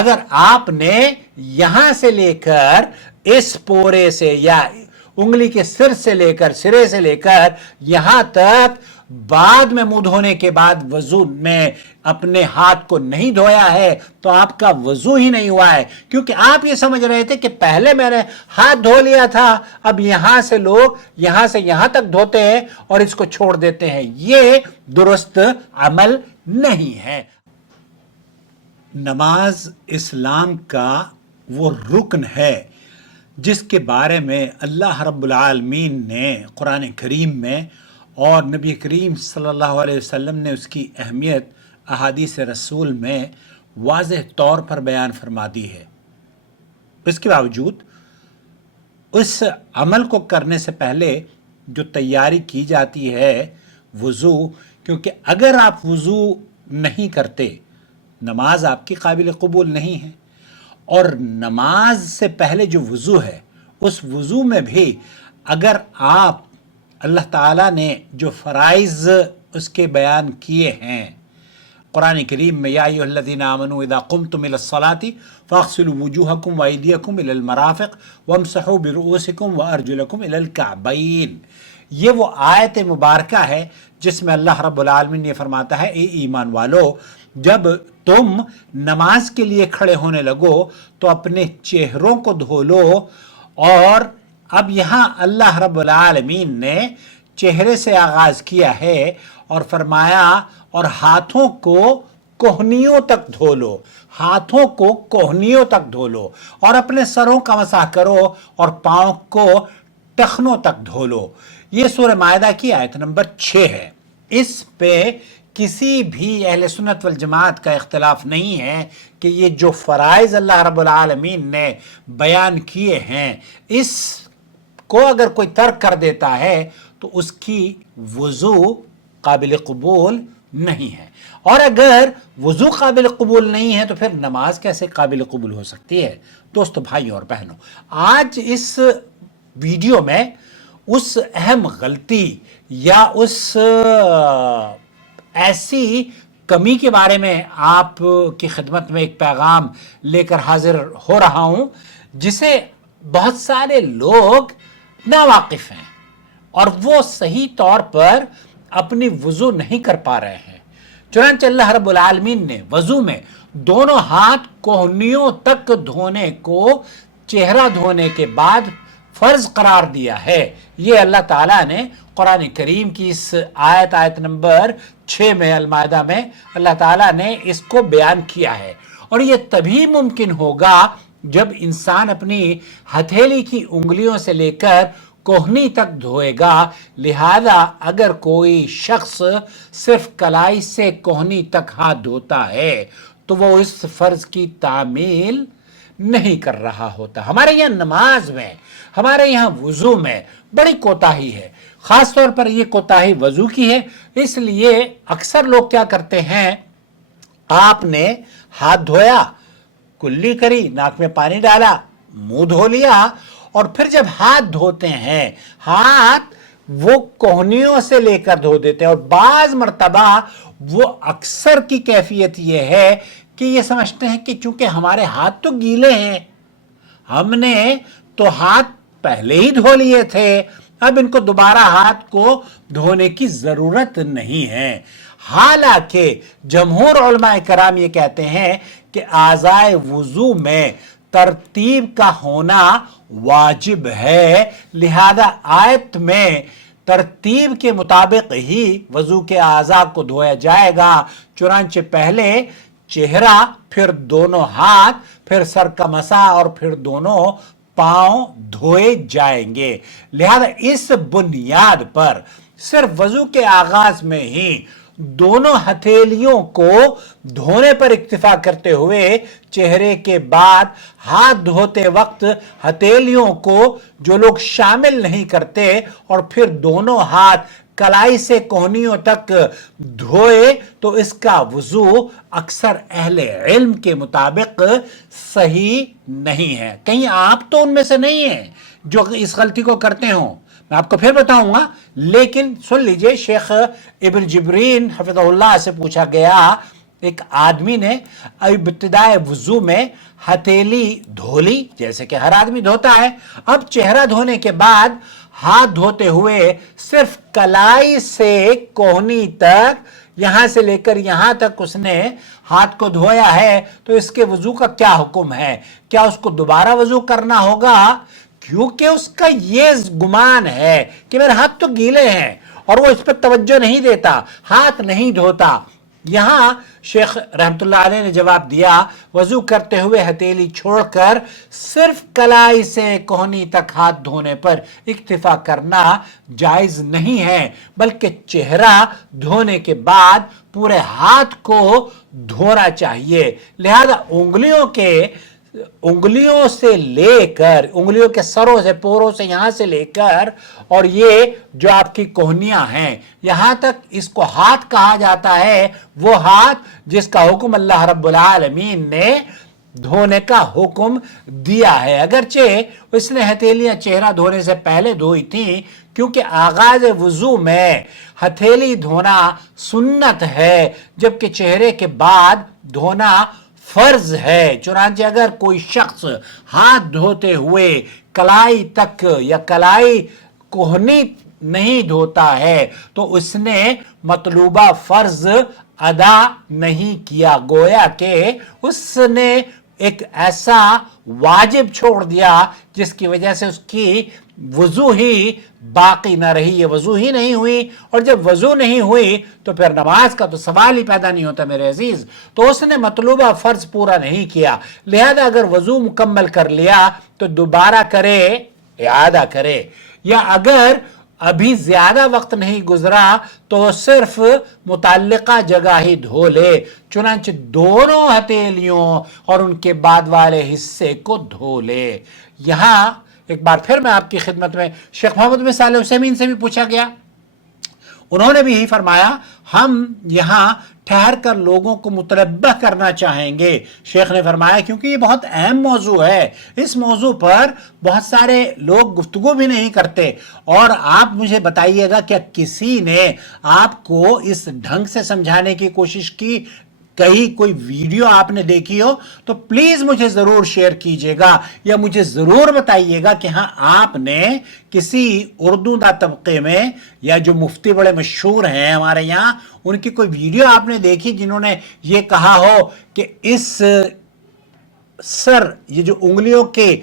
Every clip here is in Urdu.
اگر آپ نے یہاں سے لے کر اس پورے سے یا انگلی کے سر سے لے کر سرے سے لے کر یہاں تک بعد میں منہ دھونے کے بعد وضو میں اپنے ہاتھ کو نہیں دھویا ہے تو آپ کا وضو ہی نہیں ہوا ہے، کیونکہ آپ یہ سمجھ رہے تھے کہ پہلے میں نے ہاتھ دھو لیا تھا، اب یہاں سے لوگ یہاں سے یہاں تک دھوتے ہیں اور اس کو چھوڑ دیتے ہیں۔ یہ درست عمل نہیں ہے۔ نماز اسلام کا وہ رکن ہے جس کے بارے میں اللہ رب العالمین نے قرآن کریم میں اور نبی کریم صلی اللہ علیہ وسلم نے اس کی اہمیت احادیث رسول میں واضح طور پر بیان فرما دی ہے۔ اس کے باوجود اس عمل کو کرنے سے پہلے جو تیاری کی جاتی ہے وضو، کیونکہ اگر آپ وضو نہیں کرتے نماز آپ کی قابل قبول نہیں ہے، اور نماز سے پہلے جو وضو ہے اس وضو میں بھی اگر آپ اللہ تعالیٰ نے جو فرائض اس کے بیان کیے ہیں قرآن کریم میں، یا ایھا الذین آمنوا اذا قمتم الى الصلاة فاغسلوا وجوہکم وایدیکم الى المرافق وامسحوا برؤوسکم وارجلکم الى الکعبین، یہ وہ آیت مبارکہ ہے جس میں اللہ رب العالمین نے فرماتا ہے اے ایمان والو، جب تم نماز کے لیے کھڑے ہونے لگو تو اپنے چہروں کو دھو لو۔ اور اب یہاں اللہ رب العالمین نے چہرے سے آغاز کیا ہے اور فرمایا اور ہاتھوں کو کوہنیوں تک دھو لو، ہاتھوں کو کوہنیوں تک دھو لو، اور اپنے سروں کا مسح کرو اور پاؤں کو ٹخنوں تک دھو لو۔ یہ سورہ مائدہ کی آیت نمبر 6 ہے۔ اس پہ کسی بھی اہل سنت والجماعت کا اختلاف نہیں ہے کہ یہ جو فرائض اللہ رب العالمین نے بیان کیے ہیں اس کو اگر کوئی ترک کر دیتا ہے تو اس کی وضو قابل قبول نہیں ہے، اور اگر وضو قابل قبول نہیں ہے تو پھر نماز کیسے قابل قبول ہو سکتی ہے؟ دوستو، بھائیوں اور بہنوں، آج اس ویڈیو میں اس اہم غلطی یا اس ایسی کمی کے بارے میں آپ کی خدمت میں ایک پیغام لے کر حاضر ہو رہا ہوں جسے بہت سارے لوگ ناواقف ہیں اور وہ صحیح طور پر اپنی وضو نہیں کر پا رہے ہیں۔ چنانچہ اللہ رب العالمین نے وضو میں دونوں ہاتھ کوہنیوں تک دھونے کو چہرہ دھونے کے بعد فرض قرار دیا ہے۔ یہ اللہ تعالیٰ نے قرآن کریم کی اس آیت نمبر 6 میں المائدہ میں اللہ تعالیٰ نے اس کو بیان کیا ہے، اور یہ تبھی ممکن ہوگا جب انسان اپنی ہتھیلی کی انگلیوں سے لے کر کوہنی تک دھوئے گا۔ لہذا اگر کوئی شخص صرف کلائی سے کوہنی تک ہاتھ دھوتا ہے تو وہ اس فرض کی تعمیل نہیں کر رہا ہوتا۔ ہمارے یہاں نماز میں، ہمارے یہاں وضو میں بڑی کوتاہی ہے، خاص طور پر یہ کوتاہی وضو کی ہے۔ اس لیے اکثر لوگ کیا کرتے ہیں، آپ نے ہاتھ دھویا، کلی کری، ناک میں پانی ڈالا، منہ دھو لیا، اور پھر جب ہاتھ دھوتے ہیں ہاتھ وہ کوہنیوں سے لے کر دھو دیتے ہیں، اور بعض مرتبہ وہ اکثر کی کیفیت یہ ہے کہ یہ سمجھتے ہیں کہ چونکہ ہمارے ہاتھ تو گیلے ہیں، ہم نے تو ہاتھ پہلے ہی دھو لیے تھے، اب ان کو دوبارہ ہاتھ کو دھونے کی ضرورت نہیں ہے۔ حالانکہ جمہور علماء کرام یہ کہتے ہیں کہ اعضائے وضو میں ترتیب کا ہونا واجب ہے، لہذا آیت میں ترتیب کے مطابق ہی وضو کے اعضاء کو دھویا جائے گا۔ چنانچہ پہلے چہرہ، پھر دونوں ہاتھ، پھر سر کا مسح، اور پھر دونوں پاؤں دھوئے جائیں گے۔ لہذا اس بنیاد پر صرف وضو کے آغاز میں ہی دونوں ہتھیلیوں کو دھونے پر اکتفا کرتے ہوئے چہرے کے بعد ہاتھ دھوتے وقت ہتھیلیوں کو جو لوگ شامل نہیں کرتے اور پھر دونوں ہاتھ کلائی سے کوہنیوں تک دھوئے تو اس کا وضو اکثر اہل علم کے مطابق صحیح نہیں ہے۔ کہیں آپ تو ان میں سے نہیں ہیں جو اس غلطی کو کرتے ہوں، میں آپ کو پھر بتاؤں گا، لیکن سن لیجئے، شیخ ابن جبرین حفظہ اللہ سے پوچھا گیا ایک آدمی نے ابتدائے وضو میں ہتھیلی دھو لی جیسے کہ ہر آدمی دھوتا ہے. اب چہرہ دھونے کے بعد ہاتھ دھوتے ہوئے صرف کلائی سے کوہنی تک یہاں سے لے کر یہاں تک اس نے ہاتھ کو دھویا ہے, تو اس کے وضو کا کیا حکم ہے؟ کیا اس کو دوبارہ وضو کرنا ہوگا؟ کیونکہ اس کا یہ گمان ہے کہ میرے ہاتھ تو گیلے ہیں اور وہ اس پر توجہ نہیں دیتا, ہاتھ نہیں دھوتا. یہاں شیخ رحمت اللہ علیہ نے جواب دیا, وضو کرتے ہوئے ہتھیلی چھوڑ کر صرف کلائی سے کوہنی تک ہاتھ دھونے پر اکتفا کرنا جائز نہیں ہے, بلکہ چہرہ دھونے کے بعد پورے ہاتھ کو دھونا چاہیے. لہذا انگلیوں سے لے کر, انگلیوں کے سروں سے, پوروں سے, یہاں سے لے کر اور یہ جو آپ کی کوہنیاں ہیں یہاں تک, اس کو ہاتھ کہا جاتا ہے. وہ ہاتھ جس کا حکم اللہ رب العالمین نے دھونے کا حکم دیا ہے. اگرچہ اس نے ہتھیلیاں چہرہ دھونے سے پہلے دھوئی تھیں, کیونکہ آغاز وضو میں ہتھیلی دھونا سنت ہے جبکہ چہرے کے بعد دھونا فرض ہے. چنانچہ اگر کوئی شخص ہاتھ دھوتے ہوئے کلائی تک یا کلائی کوہنی نہیں دھوتا ہے تو اس نے مطلوبہ فرض ادا نہیں کیا, گویا کہ اس نے ایک ایسا واجب چھوڑ دیا جس کی وجہ سے اس کی وضو ہی باقی نہ رہی, یہ وضو ہی نہیں ہوئی. اور جب وضو نہیں ہوئی تو پھر نماز کا تو سوال ہی پیدا نہیں ہوتا میرے عزیز. تو اس نے مطلوبہ فرض پورا نہیں کیا. لہذا اگر وضو مکمل کر لیا تو دوبارہ کرے, اعادہ کرے, یا اگر ابھی زیادہ وقت نہیں گزرا تو صرف متعلقہ جگہ ہی دھو لے. چنانچہ دونوں ہتھیلیوں اور ان کے بعد والے حصے کو دھو لے. یہاں ایک بار پھر میں آپ کی خدمت میں شیخ محمد بن صالح العثیمین سے بھی پوچھا گیا, انہوں نے بھی یہی فرمایا, ہم یہاں ٹھہر کر لوگوں کو متنبہ کرنا چاہیں گے. شیخ نے فرمایا کیونکہ یہ بہت اہم موضوع ہے, اس موضوع پر بہت سارے لوگ گفتگو بھی نہیں کرتے, اور آپ مجھے بتائیے گا کہ کسی نے آپ کو اس ڈھنگ سے سمجھانے کی کوشش کی, کہیں کوئی ویڈیو آپ نے دیکھی ہو تو پلیز مجھے ضرور شیئر کیجئے گا, یا مجھے ضرور بتائیے گا کہ ہاں آپ نے کسی اردو دا طبقے میں یا جو مفتی بڑے مشہور ہیں ہمارے یہاں, ان کی کوئی ویڈیو آپ نے دیکھی جنہوں نے یہ کہا ہو کہ اس یہ جو انگلیوں کے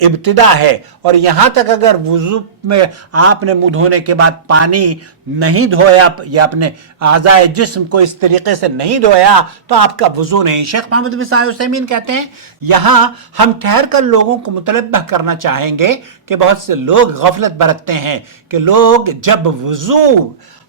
ابتدا ہے اور یہاں تک اگر وضو میں آپ نے منہ دھونے کے بعد پانی نہیں دھویا یا اپنے اعضائے جسم کو اس طریقے سے نہیں دھویا تو آپ کا وضو نہیں. شیخ محمد بن صالح العثیمین کہتے ہیں یہاں ہم ٹھہر کر لوگوں کو متنبہ کرنا چاہیں گے کہ بہت سے لوگ غفلت برتتے ہیں کہ لوگ جب وضو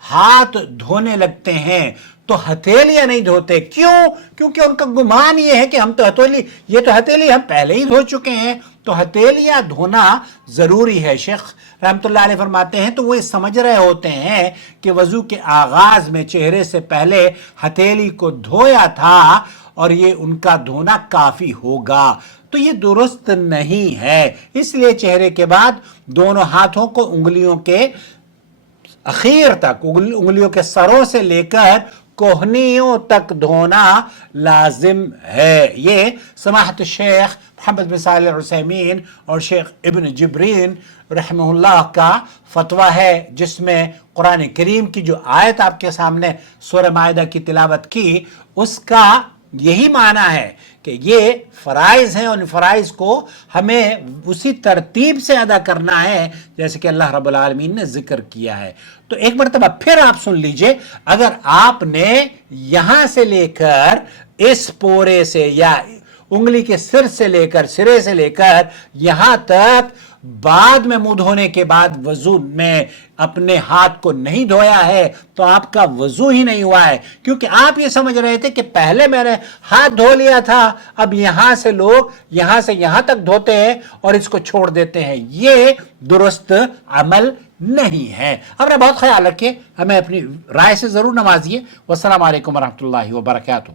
ہاتھ دھونے لگتے ہیں تو ہتھیلیاں نہیں دھوتے. کیوں؟ کیونکہ ان کا گمان یہ ہے کہ ہم تو ہتھیلی ہم پہلے ہی دھو چکے ہیں, تو ہتھیلیاں دھونا ضروری ہے. شیخ رحمت اللہ علیہ فرماتے ہیں تو وہ سمجھ رہے ہوتے ہیں کہ وضو کے آغاز میں چہرے سے پہلے ہتھیلی کو دھویا تھا اور یہ ان کا دھونا کافی ہوگا, تو یہ درست نہیں ہے. اس لیے چہرے کے بعد دونوں ہاتھوں کو انگلیوں کے اخیر تک, انگلیوں کے سروں سے لے کر کوہنیوں تک دھونا لازم ہے. یہ سماحت شیخ محمد بن صالح العثیمین اور شیخ ابن جبرین رحمہ اللہ کا فتویٰ ہے, جس میں قرآن کریم کی جو آیت آپ کے سامنے سورہ مائدہ کی تلاوت کی, اس کا یہی معنی ہے کہ یہ فرائض ہیں اور ان فرائض کو ہمیں اسی ترتیب سے ادا کرنا ہے جیسے کہ اللہ رب العالمین نے ذکر کیا ہے. تو ایک مرتبہ پھر آپ سن لیجئے, اگر آپ نے یہاں سے لے کر اس پورے سے یا انگلی کے سر سے لے کر, سرے سے لے کر یہاں تک بعد میں منہ دھونے کے بعد وضو میں اپنے ہاتھ کو نہیں دھویا ہے تو آپ کا وضو ہی نہیں ہوا ہے, کیونکہ آپ یہ سمجھ رہے تھے کہ پہلے میں نے ہاتھ دھو لیا تھا, اب یہاں سے لوگ یہاں سے یہاں تک دھوتے ہیں اور اس کو چھوڑ دیتے ہیں. یہ درست عمل نہیں ہے. اپنا بہت خیال رکھیے, ہمیں اپنی رائے سے ضرور نوازیے. والسلام علیکم ورحمۃ اللہ وبرکاتہ.